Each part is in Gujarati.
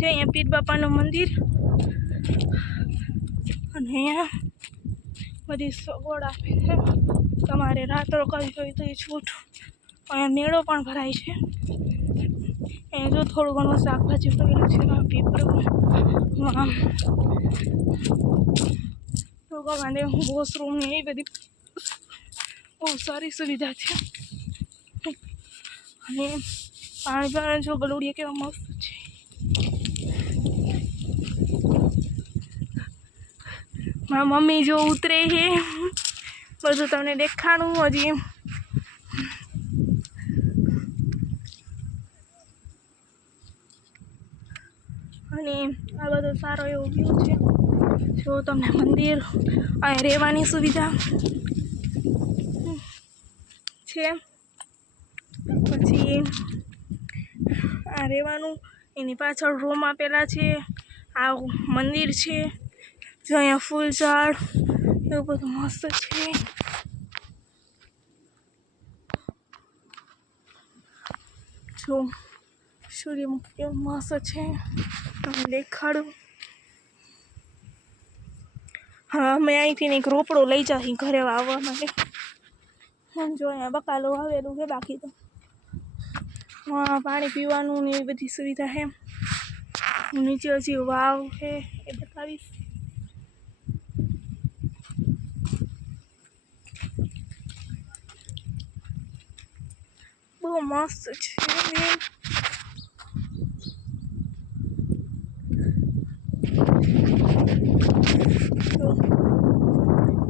છે અહીંયા પીર બાપાનું મંદિર અને અહીંયા બધી સગવડ આપે છે તમારે રાત રોકાવી હોય તો એ છૂટ અહીંયા મેળો પણ ભરાય છે અહીંયા જો થોડું ઘણું શાકભાજી પડેલું છે પીપળમાં માટે વોશરૂમ ને એ બધી બહુ સારી સુવિધા છે અને પાણી પણ જો ગલુડિયા કેવા મસ્ત છે મારા મમ્મી જો ઉતરે છે બધું તમને દેખાડું હજી અને આ બધો સારો એવો વ્યૂ છે જો તમને મંદિર અહીંયા રહેવાની સુવિધા છે પછી આ રહેવાનું એની પાછળ રૂમ આપેલા છે આ મંદિર છે જો અહીંયા ફૂલ ઝાડ એવું બધું મસ્ત છે જો સૂર્યમુખી કેવું મસ્ત છે તમને દેખાડું હા અમે અહીંથી એક રોપડો લઈ જઈએ ઘરે વાવવા માટે જો અહીંયા બકાલો વાવેલું છે બાકી તો હા પાણી પીવાનું ને એવી બધી સુવિધા છે નીચે હજી વાવ છે એ બતાવીશ બહુ મસ્ત છે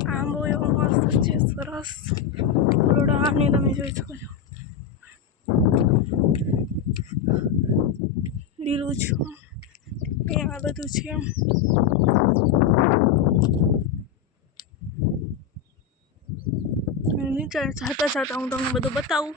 આંબો એવો મસ્ત છે સરસ ફૂલડાને તમે જોઈ શકો છો લીલું છું એ આ બધું છે નીચે જતા જતા હું તમને બધું બતાવું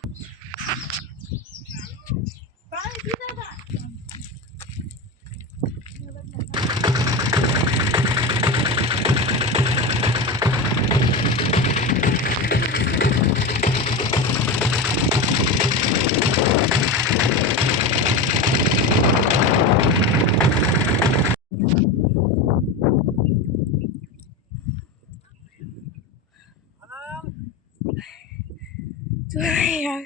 યાર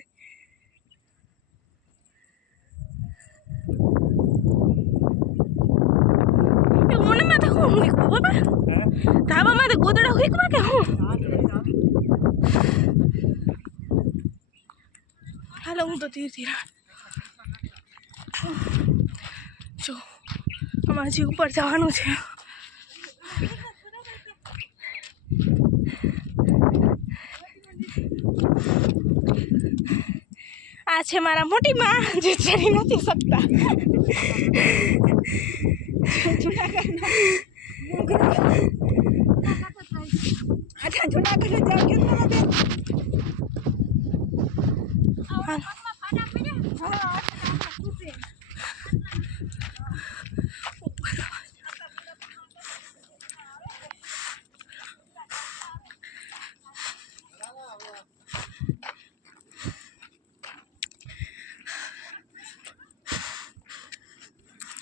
ઓનામાં તો હું મૂક્યું બાબા ધાબામાં તો ગોદડા મૂકવા કે હું હાલો હું તો ધીરે ધીરે જો અમારે હજી ઉપર જવાનું છે આ છે મારા મોટી માં જે ચડી નથી શકતા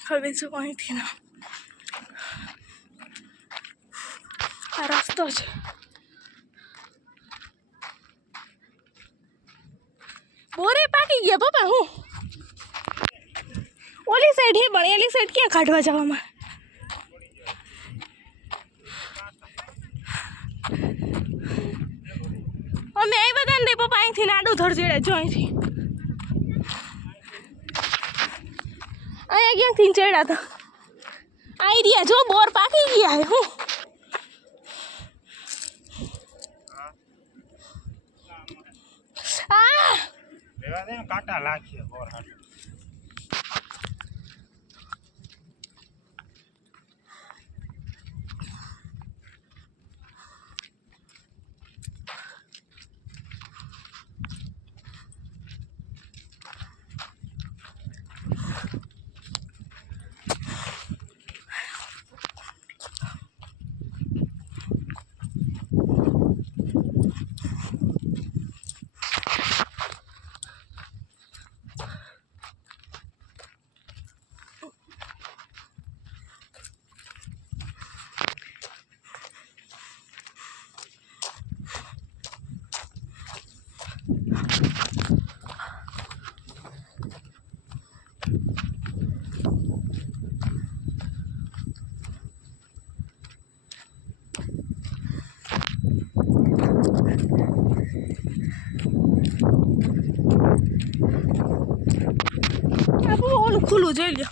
હવે જો અહીંથી ના આ રસ્તો છે બોરે પાકી ગયા પપ્પા હું ઓલી સાઈડ હે પણ એલી સાઈડ ક્યાં કાઢવા જવામાં અમે અહીં બધા ને પપ્પા અહીંથી આડું ધડ જેડે જો અહીંથી અહીંયા ક્યાંથી ચડ્યા હતા આઈડિયા જો બોર પાકી ગયા હે હું કાંટા લાગશે બોર ખુલ્લું જોઈ લ્યો.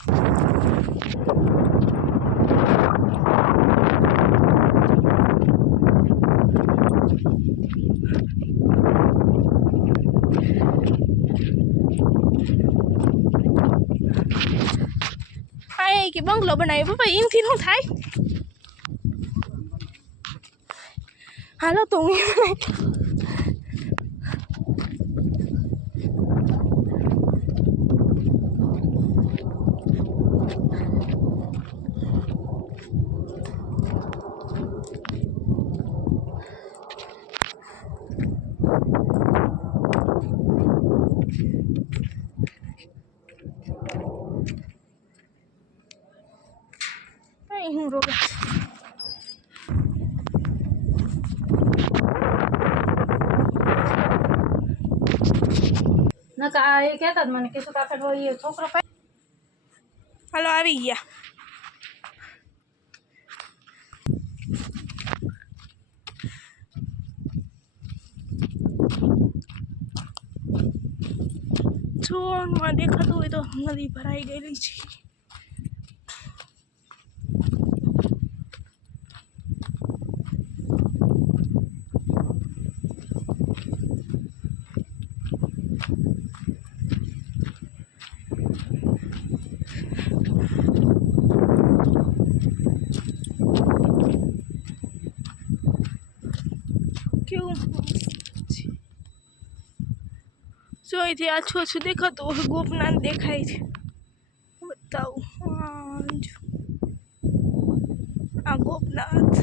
આ કે બંગલો બનાવ્યો પપ્પા, એનથી શું થાય? હાલો તો હું હું રોગે નકા એ કહેતા જ મને કીધું કાકા એ છોકરો હાલો આવી ગયા. જોરમાં દેખાતું હોય તો નદી ભરાઈ ગયેલી છે. કેવું છે જોઈથી આછું આછું દેખાતું હોય, ગોપનાથ દેખાય છે. બતાવું આ ગોપનાથ.